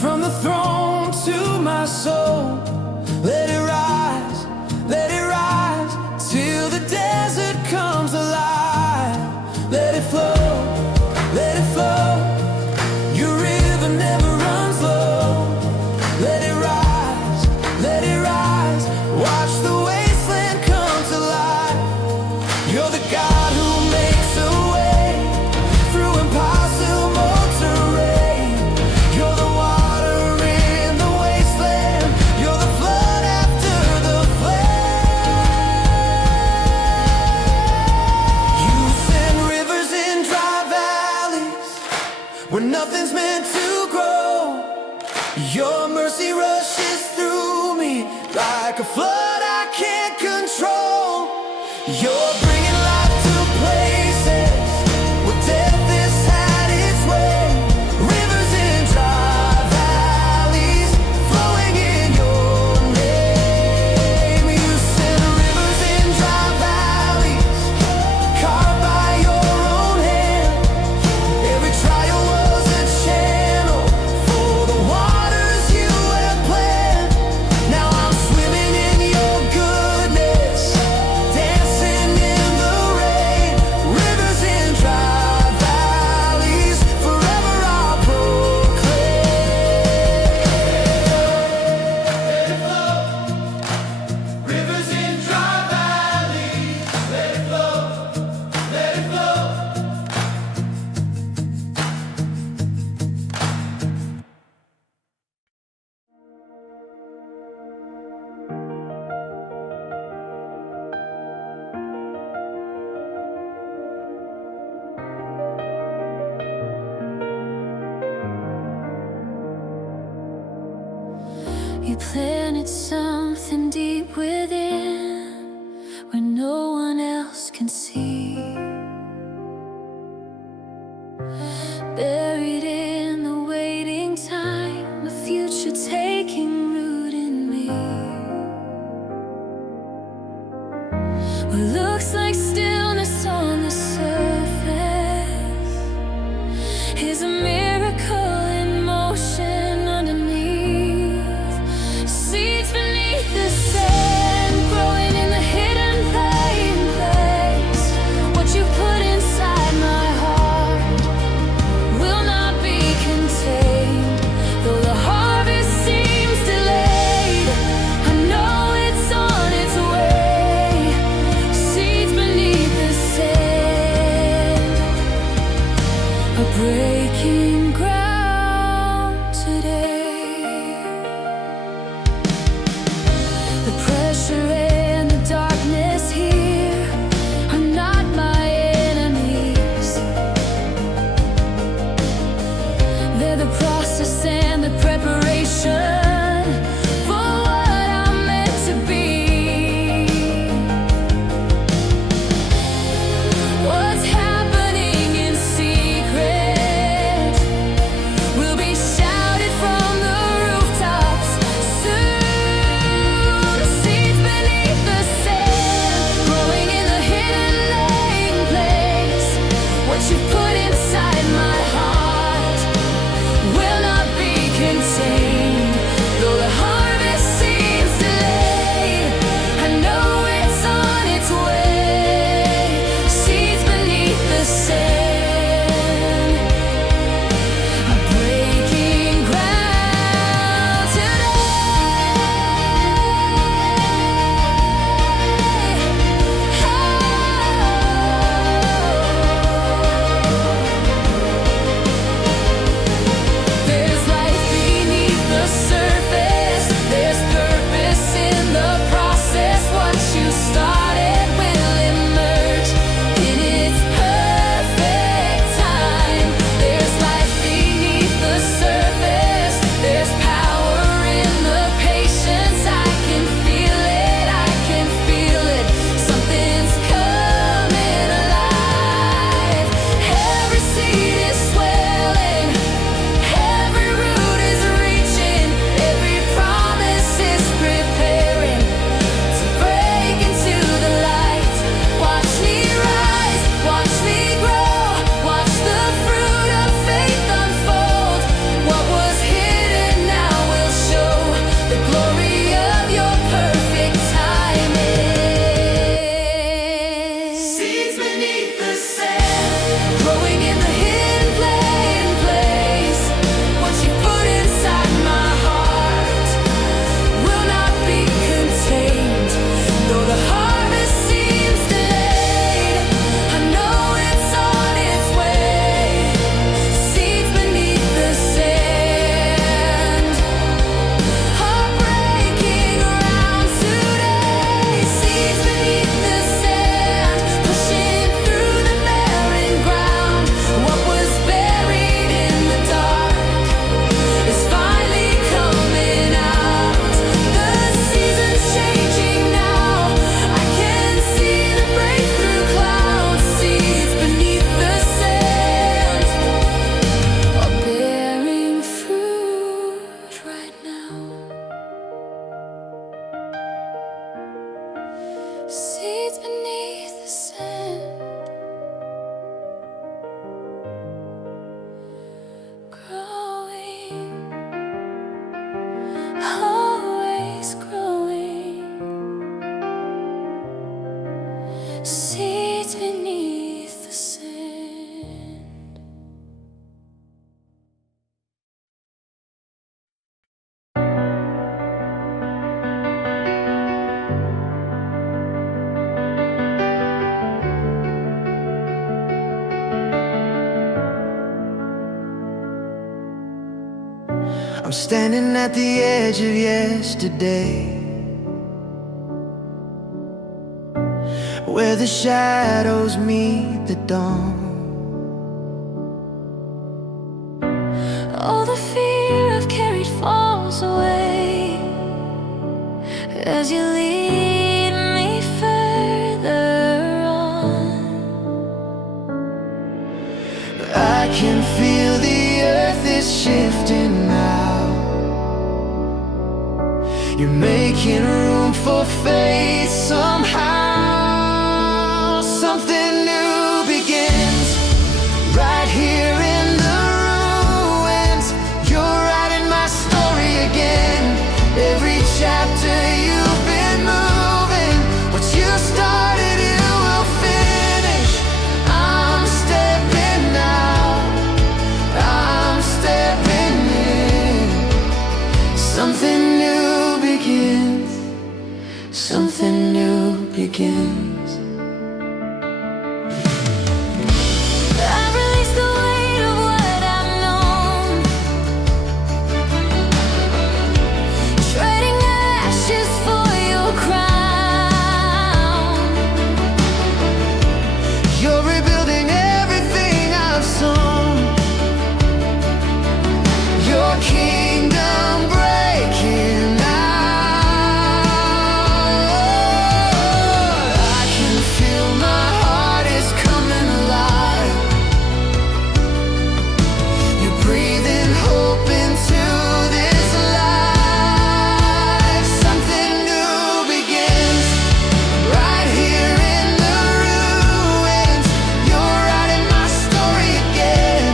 from the throne to my soul. Let it rise till the desert comes alive. Let it flow, your river never runs low. Let it rise, watch the wasteland come to life. You're the God who makes a way through impossible terrain. You're the water in the wasteland, you're the flood after the flame. You send rivers in dry valleys where nothing's meant to grow. Your mercy rushes through me like a flood I can't control. You're bringing life to places where death has had its way. Rivers in dry valleys flowing in your name. You send rivers in dry valleys carved by your own hand. You planted something deep within where no one else can see. Buried in the waiting time, a future taking root in me. What looks like stillness on the surface is a miracle in motion underneath. Seeds beneath the sand, growing in the hidden plain place. What you put inside my heart will not be contained. Though the harvest seems delayed, I know it's on its way. Seeds beneath the sand are breaking ground today. The pressure and the darkness here are not my enemies. They're the process and the preparation for what I'm meant to be. What's happening in secret will be shouted from the rooftops soon. Seeds beneath the sand, growing in the hidden laying place. What you put inside my heart will not be contained. Though the harvest seems delayed, I know it's on its way. Seeds beneath the sand are breaking ground There's life beneath the surface. There's purpose in the process. What you started will emerge in its perfect time. There's life beneath the surface. There's power in the patience. I can feel it, I can feel it. Something's coming alive. Every seed is swelling, every root is reaching, every promise is preparing to break into the light. Watch me rise, watch me grow, watch the fruit of faith unfold. What was hidden now will show the glory of your perfect timing. Seeds beneath the sand, growing in the hidden plain place. What you put inside my heart will not be contained. Though the harvest seems delayed, I know it's on its way. Seeds beneath the sand are breaking around today. Seeds beneath the sand, pushing through the barren ground. What was buried in the dark is finally coming out. The season's changing now. I can see the breakthrough clouds. Seeds beneath the sand are bearing fruit right now. Seeds beneath the sand, growing, always growing. Seeds beneath the sand. I'm standing at the edge of yesterday, where the shadows meet the dawn. All the fear I've carried falls away. as you lead me further on. I can feel the earth is shifting now. You're making room for faith somehow. Something new begins right here in the ruins. You're writing my story again. Every chapter you've been moving. What you started you will finish. I'm stepping out, I'm stepping in. Something new begins, something new begins. I release the weight of what I've known, trading ashes for your crown. You're rebuilding everything I've sown. Your kingdom breaking out. I can feel my heart is coming alive. You're breathing hope into this life. Something new begins right here in the ruins. You're writing my story again.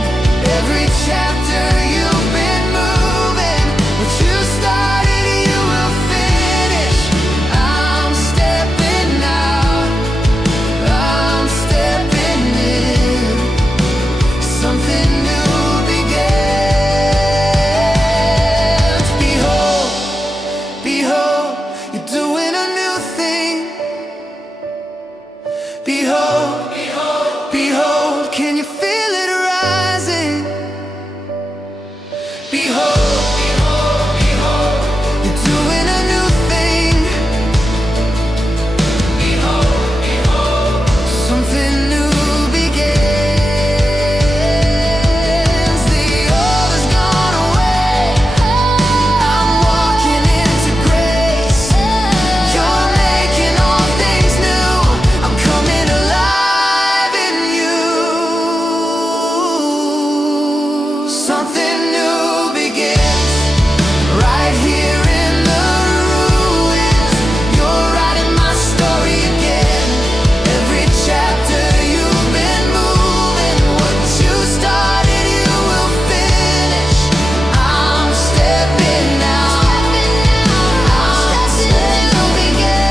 Every chapter you've been moving. What you started you will finish. I'm stepping out, I'm stepping in. Something new begins. Behold, behold, you're doing a new thing. Behold, behold, behold, can you feel it rising? Behold, behold, behold, you're doing a new thing. Behold, behold, something new begins. The old has gone away. I'm walking into grace. You're making all things new. I'm coming alive in you. Something new begins right here in the ruins. You're writing my story again. Every chapter you've been moving. What you started you will finish. I'm stepping out, I'm stepping begin.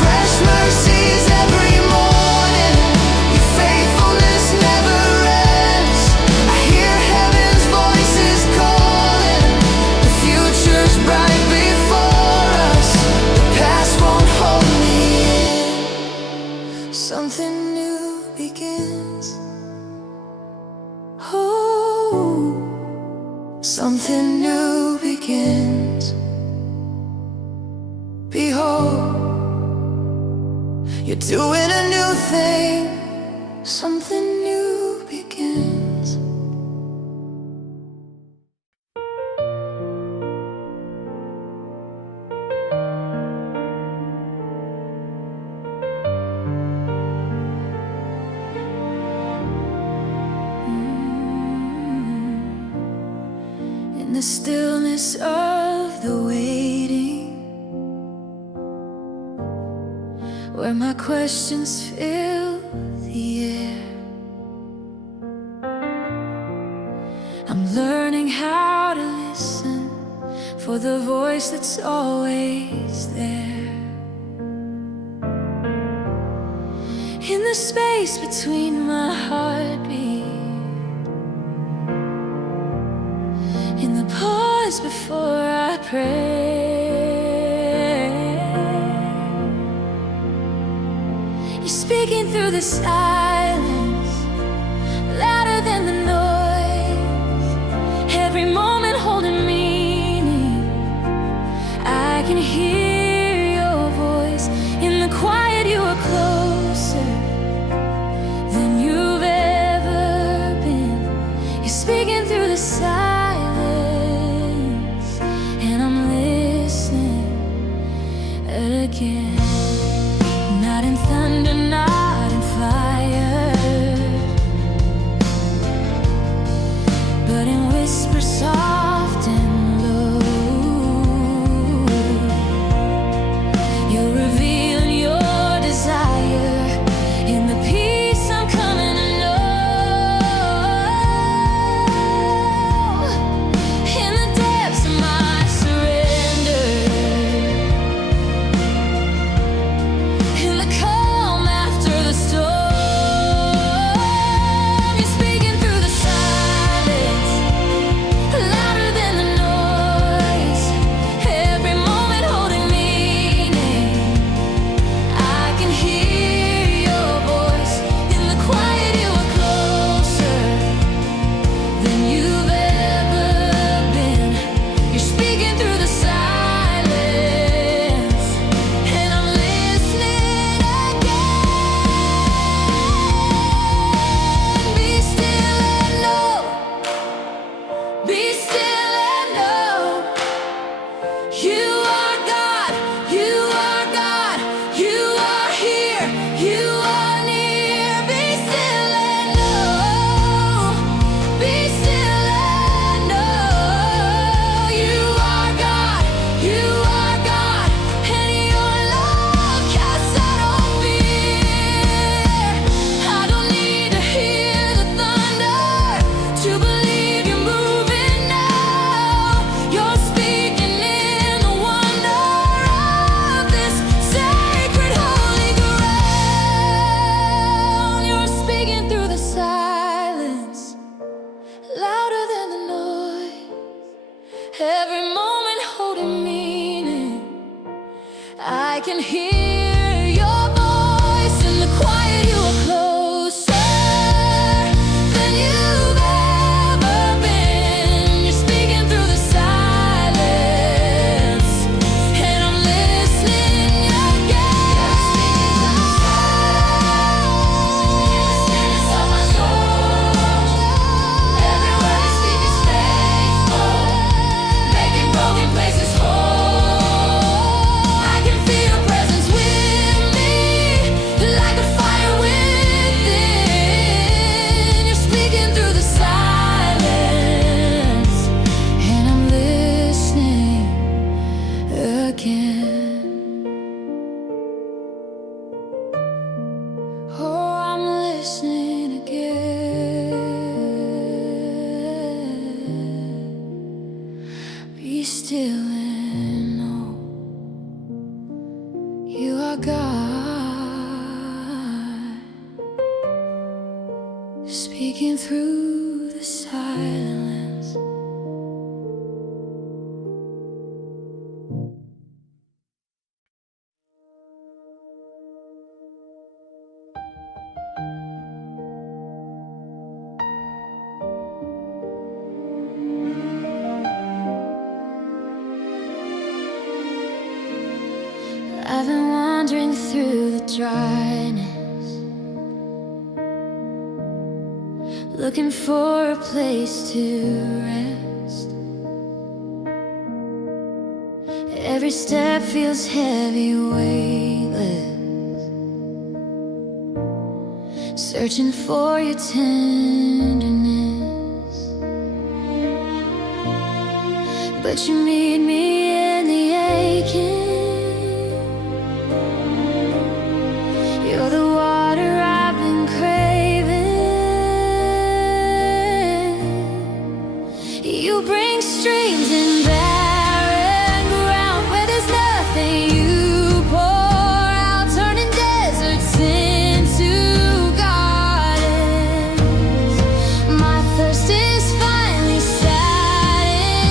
Fresh mercies every morning. Your faithfulness never ends. I hear heaven's voices calling. The future's bright before us. The past won't hold me in. Something new begins. Oh, something new begins. Behold, you're doing a new thing. Something new begins. In the stillness of the waiting, where my questions fill the air, I'm learning how to listen for the voice that's always there. In the space between my heartbeat, in the pause before I pray, you're speaking through the silence, louder than the noise. Every moment holding meaning. I can hear your voice in the quiet. You are closer than you've ever been. You're speaking through the silence. can hear your voice in the quiet. You are closer than you've ever been. You're speaking through the silence, and I'm listening again. You're speaking so my soul. Every word you speak is faithful, making broken places whole. I can feel your presence with me, like a fire within. You're speaking through the silence, and I'm listening again. Oh, I'm listening again. Be still and know you are God, speaking through the silence. I've been wandering through the dryness, looking for a place to rest. Every step feels heavy, weightless, searching for your tenderness. But you meet me in the aching. You're the water I've been craving. You bring streams in barren ground where there's nothing. You pour out, turning deserts into gardens. My thirst is finally satisfied.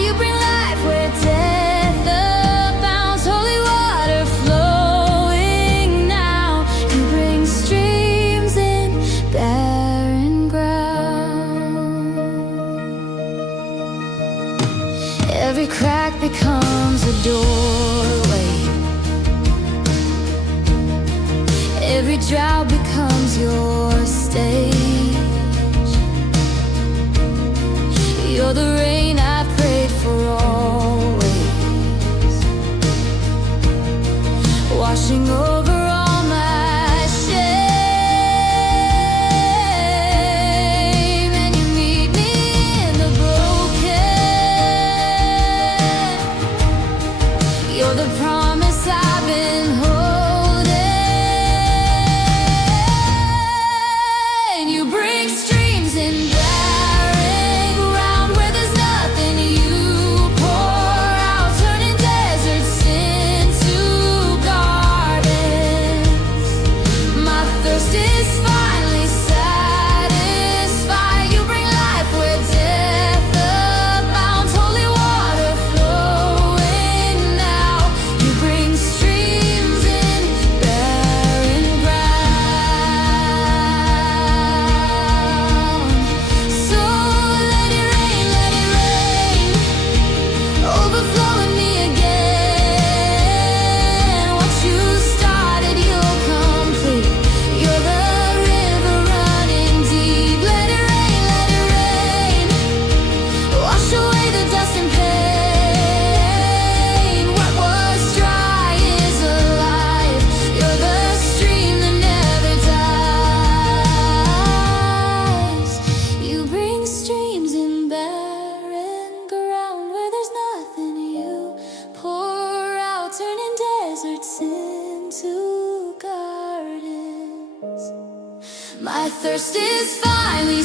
You bring life where death abounds. Holy water flowing now. You bring streams in barren ground. Every crack becomes a doorway. Every drought becomes your stage. You're the rain I prayed for always, washing over all my shame. And you meet me in the broken. You're the promise I've been holding. You bring streams in barren ground where there's nothing. You pour out, turning deserts into gardens. My thirst is finally satisfied. You bring life where death abounds. Holy water flowing now. You bring streams in barren ground. So let it rain, overflowing me again. What you started, you'll complete. You're the river running deep. Let it rain, wash away the dust and pain. What was dry is alive. You're the stream that never dies. You bring streams in barren ground where there's nothing. You pour out, turning deserts into gardens. My thirst is finally